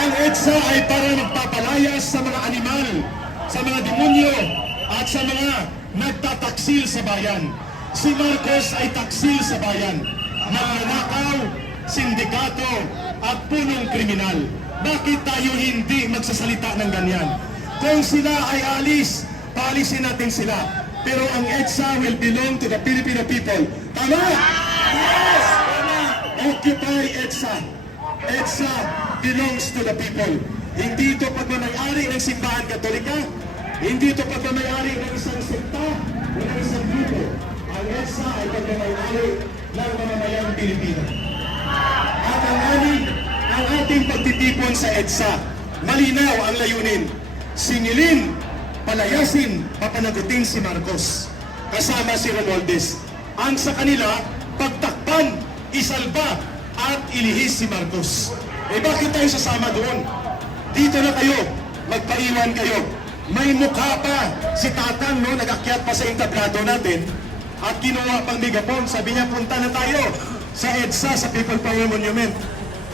Ang EDSA ay para magpapalayas sa mga animal, sa mga demonyo, at sa mga nagtataksil sa bayan. Si Marcos ay taksil sa bayan, magnanakaw, sindikato, at punong kriminal. Bakit tayo hindi magsasalita ng ganyan? Kung sila ay alis, paalisin natin sila. Pero ang EDSA will belong to the Filipino people. Tama? Yes! Tama! Occupy EDSA. EDSA belongs to the people. Hindi ito pagmamayari ng simbahan katolika. Hindi ito pagmamayari ng isang sekta o ng isang grupo. Ang EDSA ay pagmamayari ng mamamayang Pilipino. At ang ating pagtitipon sa EDSA, malinaw ang layunin. Singilin, palayasin, papanagutin si Marcos kasama si Romualdez. Ang sa kanila, pagtakpan, isalba at ilihis si Marcos. Bakit tayo sasama doon? Dito na kayo, magpaiwan kayo. May mukha pa si Tatang, no, nag-akyat pa sa entablado natin at kinuha pang megapon. Sabi niya, punta na tayo sa EDSA, sa People Power Monument.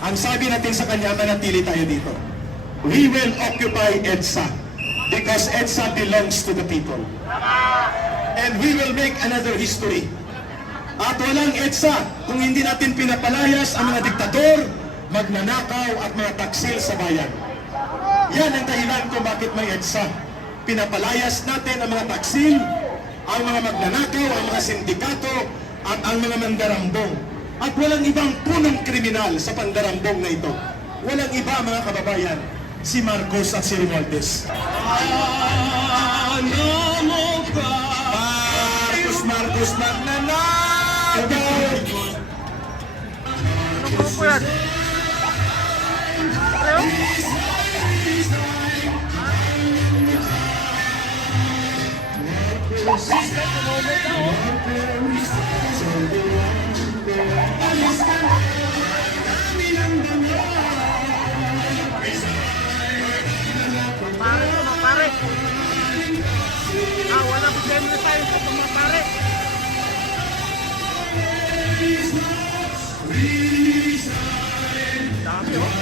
Ang sabi natin sa kanya, manatili tayo dito. We will occupy EDSA because EDSA belongs to the people. And we will make another history. At walang EDSA kung hindi natin pinapalayas ang mga diktador, magnanakaw at mga taksil sa bayan. Yan ang dahilan kung bakit may EDSA. Pinapalayas natin ang mga taksil, ang mga magnanakaw, ang mga sindikato, at ang mga mandarambong. At walang ibang punong kriminal sa pandarambong na ito. Walang iba, mga kababayan, si Marcos at si Romualdez. Marcos magnanakaw! Anong grupo yan? Ano? Pare ito, mga pare. Wala po dyan na tayo sa mga pare. Dami, oh.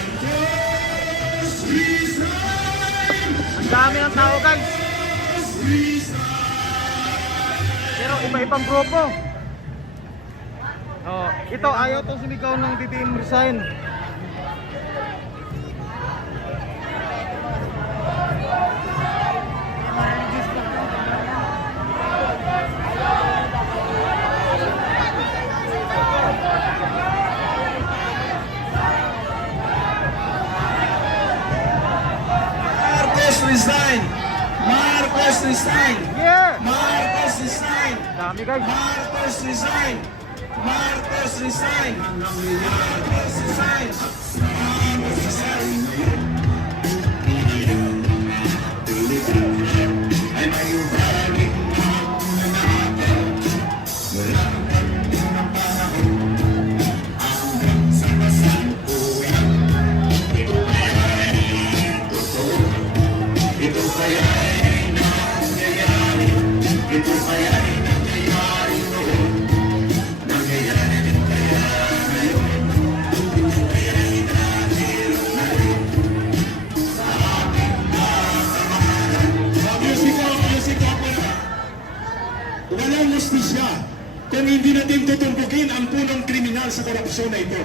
Ang dami ng tao, guys. Pero iba-ibang grupo. Oh, ito ayaw tong sumigaw ng DTM resign. Resign! Marcos resign! Yeah! Marcos resign! Dami, guys. Marcos resign! Marcos resign! Marcos resign! Marcos resign! Ay may ubaling nanakaw. Wala ng panahon hanggang sa kasalukuyan. Ito kaya'y nangyayari. Ito kaya'y nangyayari noon. Nangyayari din kaya ngayon. Ito kaya'y nahirap na rin sa ating nakamahalan. Music ako na. Walang justisya kung hindi natin tutumpukin ang punong kriminal sa korupsyon na ito.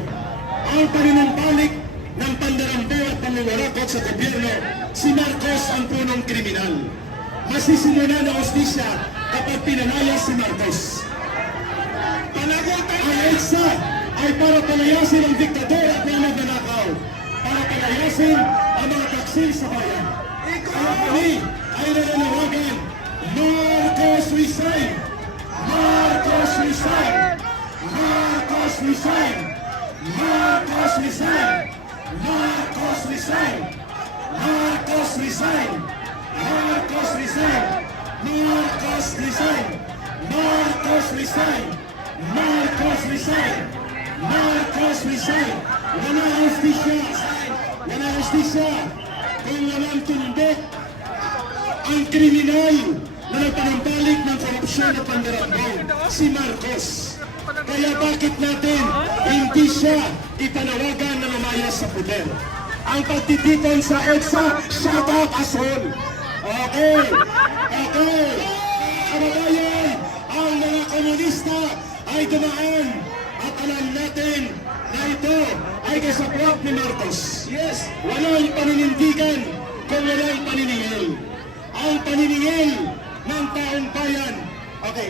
Ang panunumpalik ng pandarambo at panguwarakot sa gobyerno, si Marcos ang punong kriminal. Masisimulan ang hustisya kapag pinalayas si Marcos. Panagutan ang EDSA ay para palayasin ang diktador at mga magnanakaw, para palayasin ang mga taksil sa bayan. Kami ay nananawagan, Marcos resign! Marcos resign! Marcos resign! Marcos resign! Marcos resign! Marcos resign! Marcos resign! Marcos resign! Marcos resign! Marcos resign! Marcos resign! Wala hustisya! Wala hustisya! Kung walang tumbok ang kriminal na nagpanumpalik ng korupsyon at pandarambong, si Marcos. Kaya bakit natin hindi siya ipanawagan na lumayas sa poder? ang pagtitipon sa EDSA. Shut up, asshole! Okay, okay. Kababayan, ang mga komunista ay dumaan at alam natin na ito ay kasapwat ni Marcos. Yes. Walang paninindigan kung walang paniningil. Ang paniningil ng taong bayan. Okay.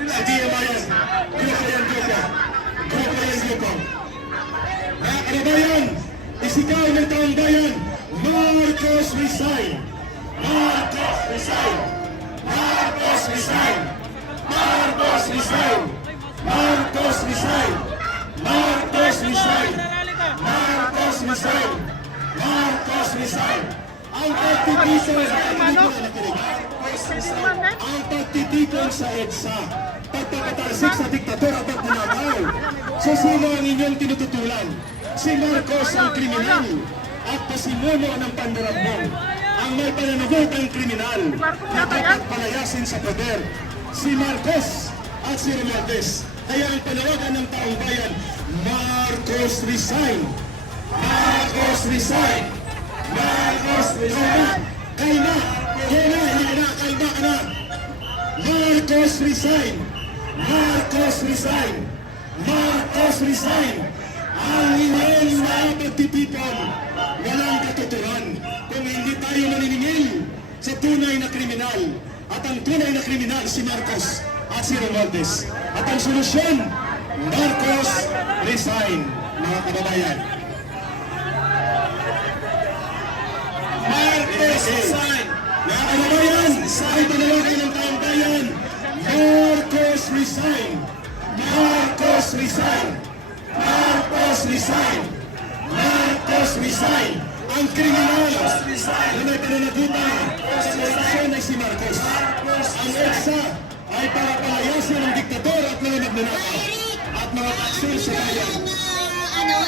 Sige, bayan. Grupo yan, grupo. Grupo yan, grupo. Mga kababayan, isigaw ng taong bayan, Marcos resign! Marcos resign! Marcos resign! Marcos resign! Marcos resign! Marcos resign! Marcos resign! Marcos resign! Ang pagtitipon ang pagtitipon sa EDSA, pagpapatalsik sa diktador at pagnanakaw. So sino ang inyong tinututulan? Si Marcos ang kriminal at pasimuno ng pandarambong. Ang may pananagot ang kriminal na dapat palayasin sa poder. Si Marcos at si Romualdez. Kaya ang panawagan ng taong bayan, Marcos resign! Marcos resign! Marcos resign! Kalma! Kalma! Hindi na! Kalma ka na! Marcos resign! Marcos resign! Marcos resign! Ang inyong mga pagtitipon, walang katuturan kung hindi tayo maniningil sa tunay na kriminal. At ang tunay na kriminal si Marcos at si Romualdez. At ang solusyon, Marcos resign, mga kababayan. Marcos resign! Mga kababayan, ay panawagan ng taong bayan, Marcos resign! Marcos resign! Marcos resign! Marcos resign! Ang kriminal na may pananagutan sa korupsyon ay si Marcos. Ang EDSA ay para palayasin ang diktador at mga magnanakaw at mga taksil sa bayan.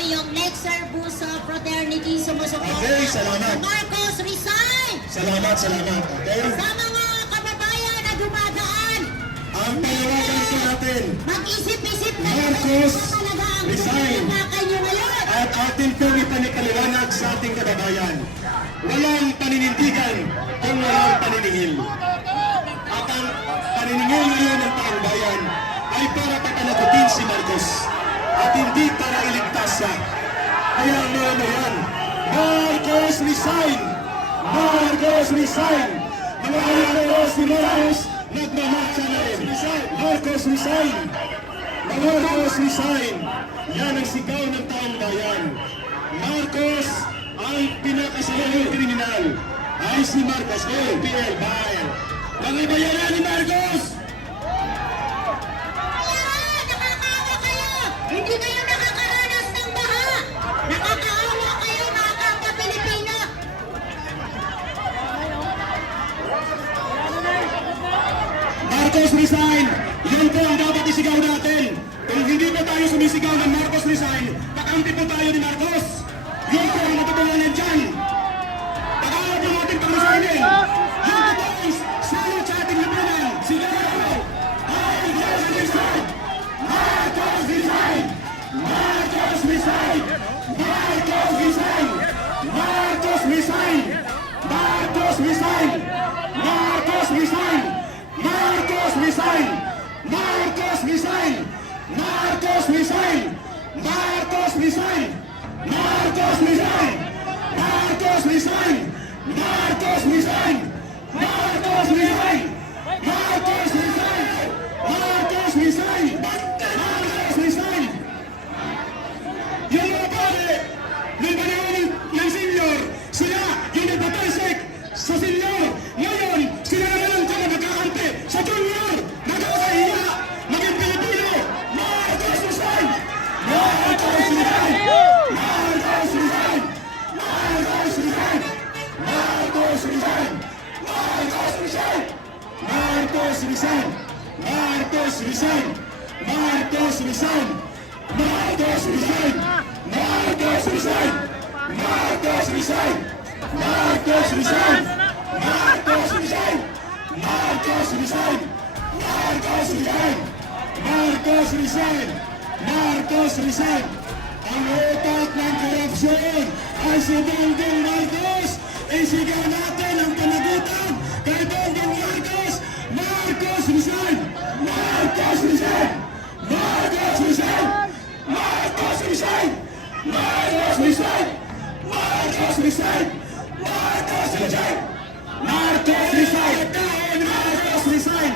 Yung Nexer Busa Fraternity sumusuporta. Okay, salamat. Marcos resign! Salamat, salamat. Okay? Sa mga kababayan na dumadaan, Ang panawagan po natin, mag-isip-isip na Marcos talaga ang resign! pinagpakan nyo ngayon. At atin pong ipanikaliwanag sa ating kababayan. Walang paninindigan kung walang paniningil. At ang paniningil ngayon ng taong bayan ay para papanagutin si Marcos at hindi para iligtas siya. Kaya ano yan? Marcos resign! Marcos resign! Mga Marcos si Marcos nagmamatsa na rin. Marcos resign! Marcos resign! Yan ang sigaw ng taong bayan. Marcos ang pinakasalangang kriminal ay si Marcos. PL, bayan. Mga bayaran ni Marcos! Nakakaawa kayo! Hindi kayo nakakaranas ng baha! Nakakaawa kayo mga kapwa Pilipino! Marcos resign! Yan po ang dapat isigaw natin. Kung hindi po tayo sumisigaw ng Marcos resign, kakampi po tayo ni Marcos. Yun po ang matutulungan dyan. Pag-aarap po natin pag-resignin. Yung totoong sulot sa ating lipunan. Sigaw! Marcos resign! Marcos resign! Marcos resign! Marcos resign! Marcos resign! Marcos resign! Marcos resign! Marcos resign! Marcos resign! Marcos resign! Marcos resign! Marcos resign! Marcos resign! Marcos resign! Marcos resign! Marcos resign! Marcos resign! Marcos resign! Yung mga pare ng panahon ng senior, sila yung nagpatalsik sa senior. Ngayon, sila naman ang nagkakampi sa junior. Nakakahiya! Maging Pilipino! Marcos resign! Marcos resign! Marcos resign! Marcos resign! Marcos resign! Marcos resign! Marcos resign! Marcos resign! Marcos resign! Marcos resign! Marcos resign! Marcos resign! Marcos resign! Marcos resign! Marcos resign! Marcos resign! Marcos resign! Marcos resign! ang utak ng korupsyon ay si Bongbong Marcos. Isigaw natin ang panagutan kay Bongbong Marcos. Marcos resign! Marcos resign! Marcos resign! Marcos resign! Marcos resign! Marcos resign! Marcos resign! Marcos resign! Marcos resign!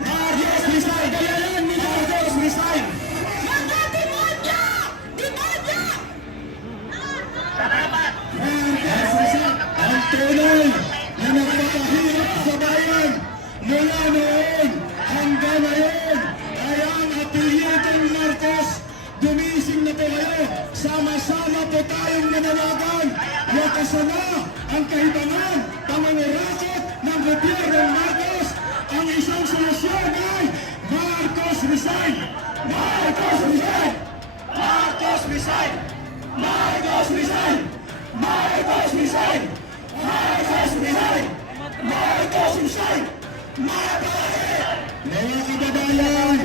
Marcos resign! Gayahin ni Marcos resign! Mga demonyo! Demonyo! Marcos resign! Ang tunay na nagpapahirap sa bayan mula noon hanggang ngayon ay ang apelyidong Marcos. Gumising na po kayo. Sama-sama po tayong nananagan. Wakasan na ang kahibangan, pangangarakot ng gobyernong Marcos. Ang isang solusyon ay Marcos resign! Marcos resign! Marcos resign! Marcos resign! Marcos resign! Marcos resign! Marcos resign! Mga kababayan,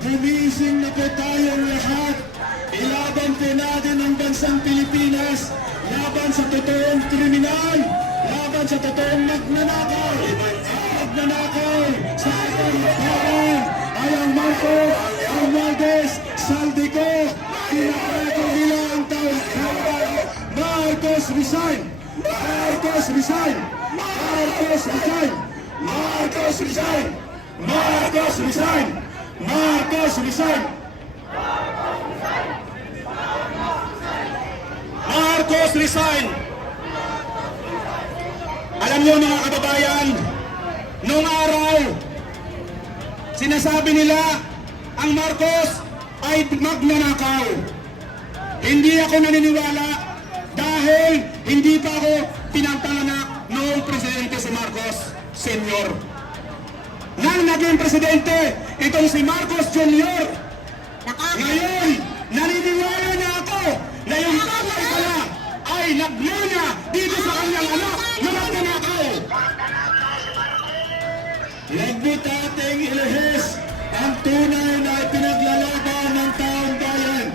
gumising na po tayong lahat. Ilaban po natin ang bansang Pilipinas. Laban sa totoong kriminal. Laban sa totoong magnanakaw. Magnanakaw sa ating bayan ay ang Marcos, ang Valdez, Saldico. Pinapako nila ang tawag. Marcos resign! Marcos resign! Marcos resign! Marcos resign! Marcos resign! Marcos resign! Marcos resign! Alam niyo mga kababayan, noong araw, sinasabi nila ang Marcos ay magnanakaw. Hindi ako naniniwala dahil hindi pa ako pinangpanganak noong presidente si Marcos Sr. Nang naging presidente, itong si Marcos Jr. Ngayon, naniniwala na ako na yung tatay pala ay nagmuna dito sa kanyang anak na magnanakaw. Lagbut ating ilihis ang tunay na ipinaglalaban ng taong bayan.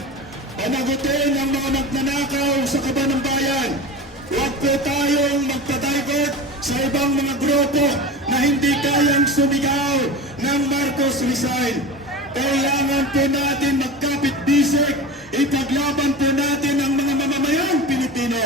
Panagutin ang mga magnanakaw sa kaba ng bayan. Huwag po tayong magpataykot sa ibang mga grupo na hindi kayang sumigaw ng Marcos resign. Kailangan po natin magkapit-bisik, ipaglaban po natin ang mga mamamayang Pilipino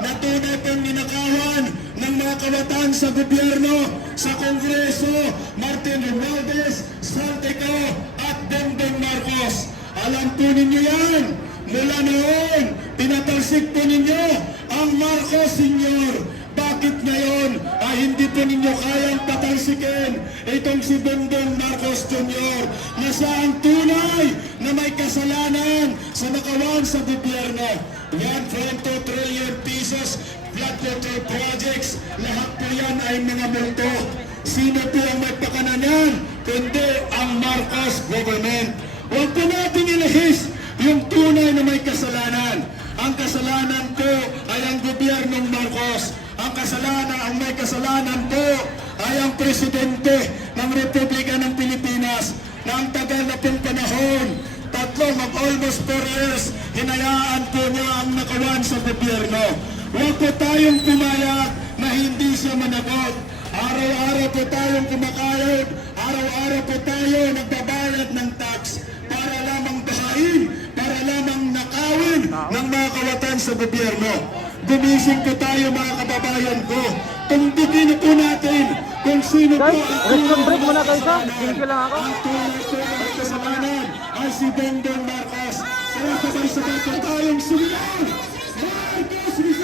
na tunay pong ninakawan ng mga kawatan sa gobyerno, sa Kongreso, Martin Romualdez, Saldico at Bongbong Marcos. Alam po ninyo yan. Mula noon, pinatalsik po ninyo ang Marcos Sr. Bakit ngayon ay hindi po ninyo kayang patalsikin itong si Bongbong Marcos Jr. na saan tunay na may kasalanan sa nakawan sa gobyerno? 1.2 trillion pesos flood control projects, lahat po yan ay mga multo. Sino po ang magpakananan kundi ang Marcos government? Huwag po natin ilihis yung tunay na may kasalanan. Ang kasalanan po ay ang gobyernong Marcos. Ang may kasalanan po ay ang presidente ng Republika ng Pilipinas na ang tagal na pong panahon, almost 4 years, hinayaan po niya ang nakawan sa gobyerno. Huwag po tayong pumayag na hindi siya managot. Araw-araw po tayong kumakayod, araw-araw po tayo nagbabayad ng tax para lamang bahain, para lamang nakawin ng mga kawatan sa gobyerno. Gumising po tayo mga kababayan ko. Tumbugin na po natin kung sino po Guys, restroom break muna kayo sa. Tingin lang ako. ang tunay po ng kasalanan ay si Bongbong Marcos. Kaya sabay-sabay po tayong sumigaw. Marcos resign!